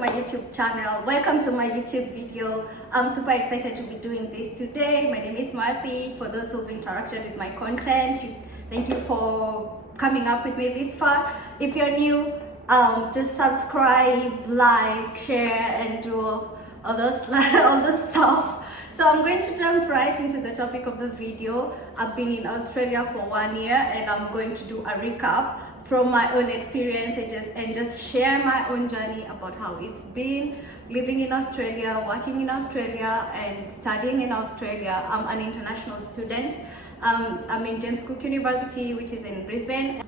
my YouTube channel. Welcome to my YouTube video. I'm super excited to be doing this today. My name is Marcy. For those who've interacted with my content, thank you for coming up with me this far. If you're new, just subscribe, like, share, and do all those stuff. So I'm going to jump right into the topic of the video. I've been in Australia for 1 year, and I'm going to do a recap from my own experience and just share my own journey about how it's been living in Australia, working in Australia, and studying in Australia. I'm an international student. I'm in James Cook University, which is in Brisbane.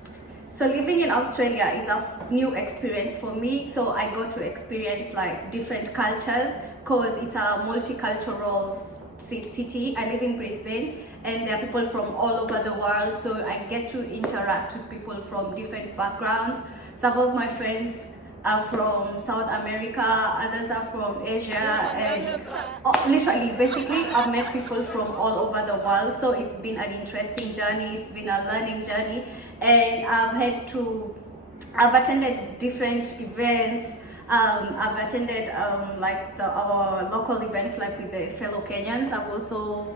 So living in Australia is a new experience for me. So I got to experience like different cultures because it's a multicultural city. I live in Brisbane, and there are people from all over the world, so I get to interact with people from different backgrounds. Some of my friends are from South America, others are from Asia, and literally, basically, I've met people from all over the world. So it's been an interesting journey, it's been a learning journey, and I've attended different events. I've attended our local events like with the fellow Kenyans. I've also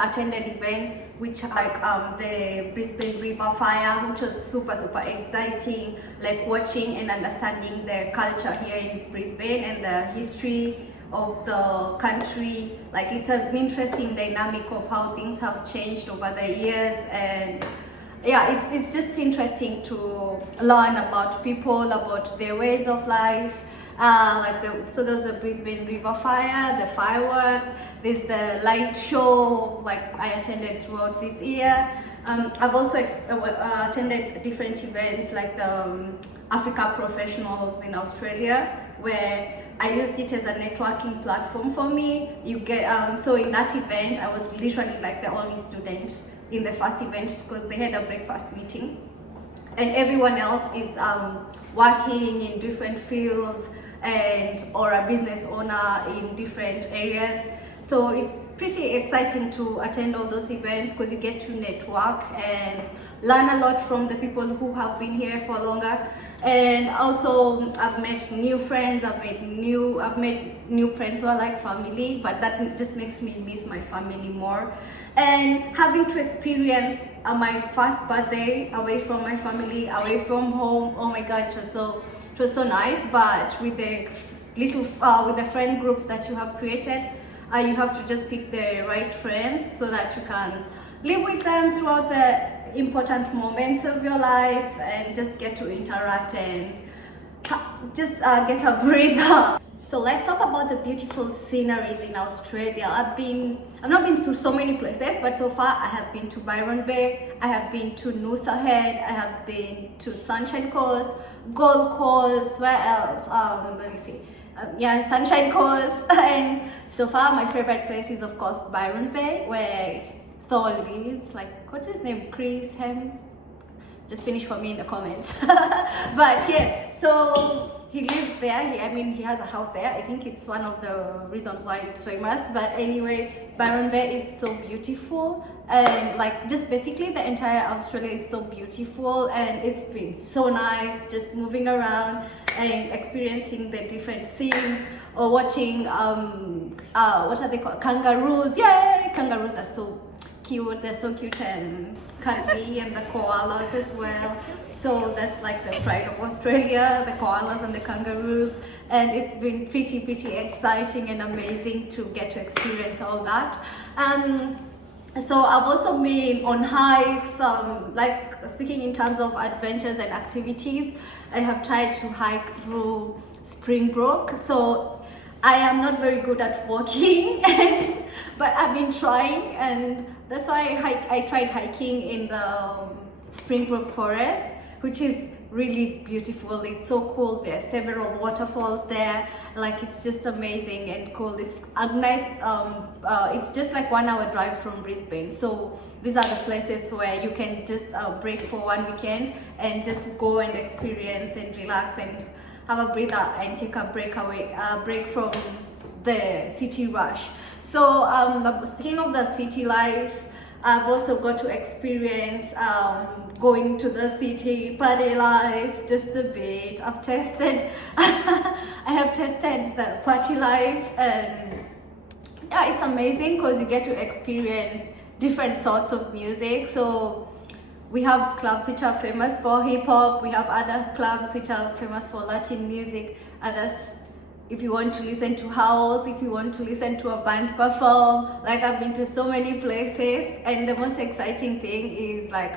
attended events which like the Brisbane River Fire, which was super exciting, like watching and understanding the culture here in Brisbane and the history of the country. Like it's an interesting dynamic of how things have changed over the years, and yeah, it's just interesting to learn about people, about their ways of life. So there's the Brisbane River Fire, the fireworks, there's the light show like I attended throughout this year. I've also attended different events like the Africa Professionals in Australia, where I used it as a networking platform for me. You get so in that event I was literally like the only student in the first event because they had a breakfast meeting, and everyone else is working in different fields or a business owner in different areas. So it's pretty exciting to attend all those events because you get to network and learn a lot from the people who have been here for longer. And also I've met new friends, I've made new friends who are like family, but that just makes me miss my family more. And having to experience my first birthday away from my family, away from home, oh my god, it was so nice. But with the with the friend groups that you have created, you have to just pick the right friends so that you can live with them throughout the important moments of your life and just get to interact and just get a breather. So let's talk about the beautiful sceneries in Australia. I've not been to so many places, but so far I have been to Byron Bay, I have been to Noosa Head, I have been to Sunshine Coast, Gold Coast, where else? Let me see. Sunshine Coast. And so far my favorite place is of course Byron Bay, where Thor lives. Like, what's his name? Chris Hems? Just finish for me in the comments. But yeah, so he lives there. He has a house there. I think it's one of the reasons why it's famous. But anyway, Byron Bay is so beautiful, and like just basically the entire Australia is so beautiful, and it's been so nice just moving around and experiencing the different scenes, or watching what are they called? Kangaroos. Yay! Kangaroos are so cute. They're so cute and cuddly, and the koalas as well. So that's like the pride of Australia, the koalas and the kangaroos, and it's been pretty exciting and amazing to get to experience all that. So I've also been on hikes, like speaking in terms of adventures and activities, I have tried to hike through Springbrook. So I am not very good at walking, but I've been trying, and that's why I tried hiking in the Springbrook Forest, which is really beautiful. It's so cool. There are several waterfalls there. Like, it's just amazing and cool. It's a nice, it's just like 1 hour drive from Brisbane. So these are the places where you can just break for one weekend and just go and experience and relax and have a breather and take a break from the city rush. So speaking of the city life, I've also got to experience going to the city, party life, just a bit. I've tested, I have tested the party life, and yeah, it's amazing because you get to experience different sorts of music. So we have clubs which are famous for hip hop, we have other clubs which are famous for Latin music, others if you want to listen to house, if you want to listen to a band perform. Like, I've been to so many places, and the most exciting thing is like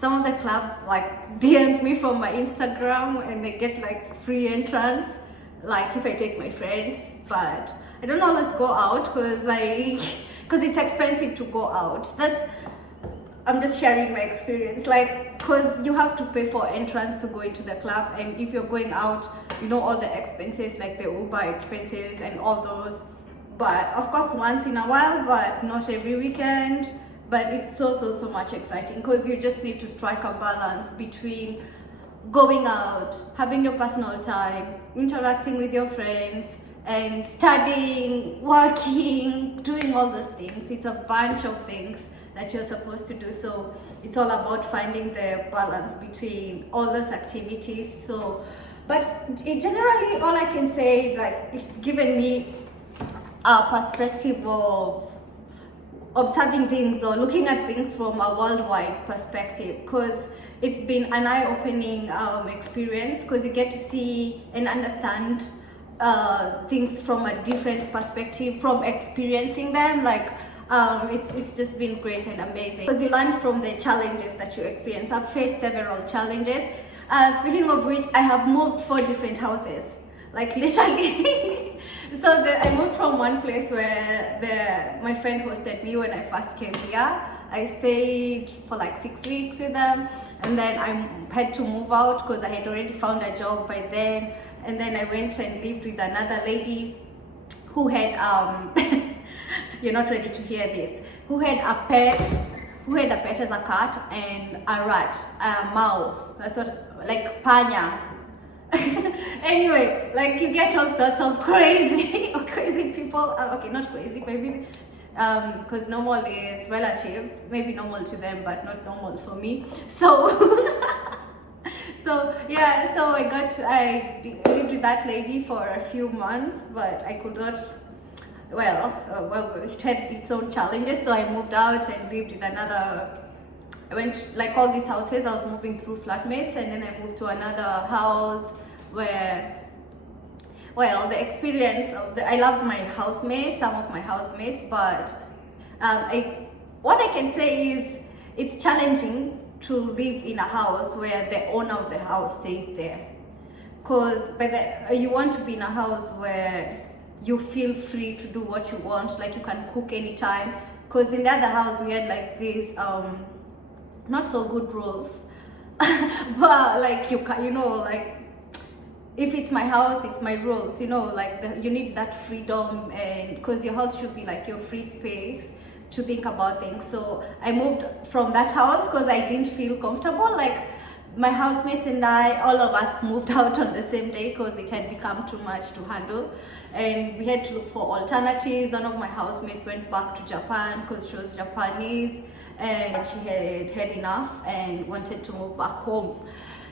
some of the club like DM'd me from my Instagram, and they get like free entrance, like if I take my friends. But I don't always go out because it's expensive to go out. I'm just sharing my experience, like, because you have to pay for entrance to go into the club, and if you're going out, you know, all the expenses, like the Uber expenses and all those. But of course once in a while, but not every weekend. But it's so much exciting because you just need to strike a balance between going out, having your personal time, interacting with your friends, and studying, working, doing all those things. It's a bunch of things that you're supposed to do. So it's all about finding the balance between all those activities. So, but generally, all I can say, like, it's given me a perspective of observing things or looking at things from a worldwide perspective, because it's been an eye-opening experience, because you get to see and understand things from a different perspective from experiencing them. Like, it's just been great and amazing because you learn from the challenges that you experience. I've faced several challenges. Speaking of which, I have moved 4 different houses, like literally. So I moved from one place where my friend hosted me when I first came here. I stayed for like 6 weeks with them, and then I had to move out because I had already found a job by then. And then I went and lived with another lady who had you're not ready to hear this, who had a pet as a cat and a rat, a mouse. That's what, like panya. Anyway, like, you get all sorts of crazy people. Okay, not crazy, maybe, because normal is relative. Maybe normal to them, but not normal for me. So, so yeah, so I lived with that lady for a few months, but I could not. Well, it had its own challenges, so I moved out and lived with another. I went, like, all these houses, I was moving through flatmates, and then I moved to another house where, well, the experience of I loved my housemates, some of my housemates, but what I can say is it's challenging to live in a house where the owner of the house stays there, because you want to be in a house where you feel free to do what you want, like you can cook anytime. Because in the other house we had like these not so good rules, but like you know, like, if it's my house, it's my rules, you know, like you need that freedom, and because your house should be like your free space to think about things. So I moved from that house because I didn't feel comfortable. Like, my housemates and I, all of us moved out on the same day because it had become too much to handle, and we had to look for alternatives. One of my housemates went back to Japan because she was Japanese and she had enough and wanted to move back home.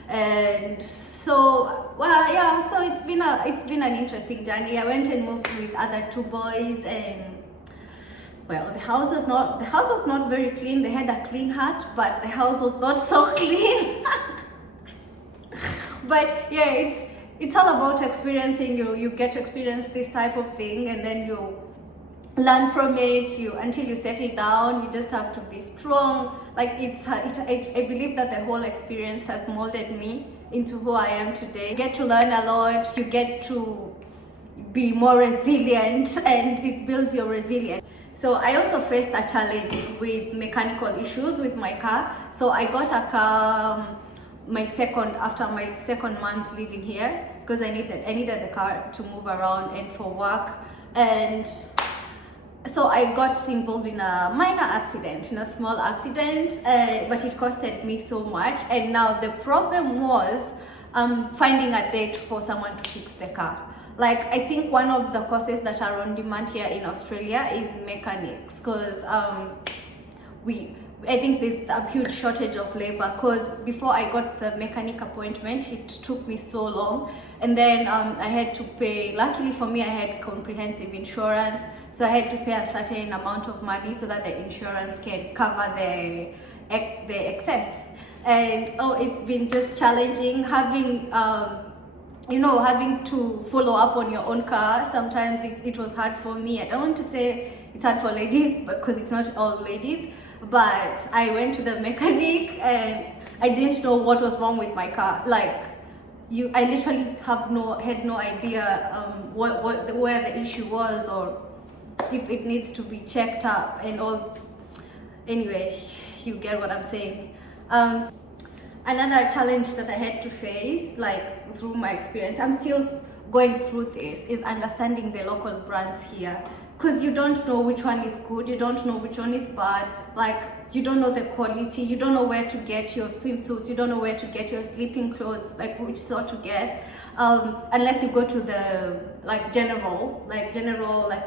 And so, well, yeah, so it's been an interesting journey. I went and moved with other 2 boys, and well, the house was not very clean. They had a clean hut, but the house was not so clean. But yeah, it's all about experiencing. You get to experience this type of thing, and then you learn from it. Until you settle down, you just have to be strong. Like, I believe that the whole experience has molded me into who I am today. You get to learn a lot. You get to be more resilient, and it builds your resilience. So I also faced a challenge with mechanical issues with my car. So I got a car after my second month living here, because I needed the car to move around and for work. And so I got involved in a minor accident, in a small accident, but it costed me so much. And now the problem was finding a date for someone to fix the car. Like, I think one of the courses that are on demand here in Australia is mechanics, because I think there's a huge shortage of labor, because before I got the mechanic appointment, it took me so long, and then I had to pay. Luckily for me, I had comprehensive insurance, so I had to pay a certain amount of money so that the insurance can cover the excess. And it's been just challenging having having to follow up on your own car. Sometimes it was hard for me. I don't want to say it's hard for ladies, but because it's not all ladies. But I went to the mechanic and I didn't know what was wrong with my car. Like, I literally had no idea where the issue was, or if it needs to be checked up and all. Anyway, you get what I'm saying. Another challenge that I had to face, like through my experience, I'm still going through this, is understanding the local brands here. Because you don't know which one is good, you don't know which one is bad, like you don't know the quality, you don't know where to get your swimsuits, you don't know where to get your sleeping clothes, like which sort to get, unless you go to the general, like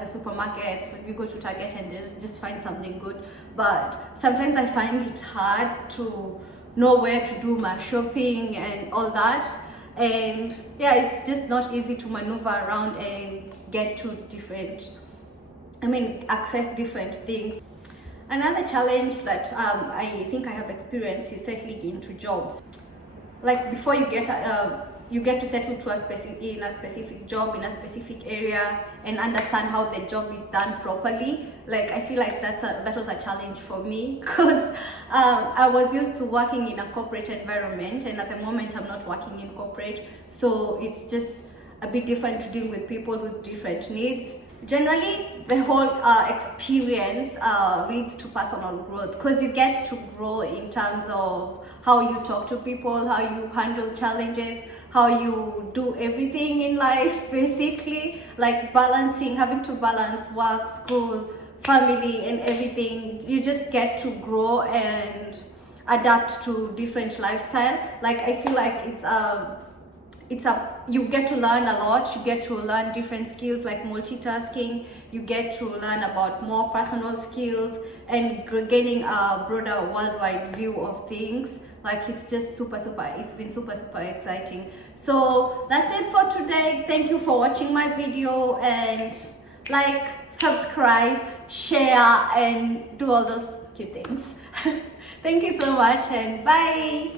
the supermarkets, like you go to Target and just find something good. But sometimes I find it hard to know where to do my shopping and all that, and yeah, it's just not easy to maneuver around and get to access different things. Another challenge that I think I have experienced is settling into jobs. Like, before you get to settle to in a specific job, in a specific area, and understand how the job is done properly. Like, I feel like that was a challenge for me, because I was used to working in a corporate environment, and at the moment I'm not working in corporate, so it's just a bit different to deal with people with different needs. Generally, the whole experience leads to personal growth, because you get to grow in terms of how you talk to people, how you handle challenges, how you do everything in life, basically, like having to balance work, school, family, and everything. You just get to grow and adapt to different lifestyle. Like, I feel like you get to learn a lot. You get to learn different skills like multitasking. You get to learn about more personal skills and gaining a broader worldwide view of things. Like, it's just it's been super exciting. So that's it for today. Thank you for watching my video, and subscribe, share, and do all those cute things. Thank you so much, and bye.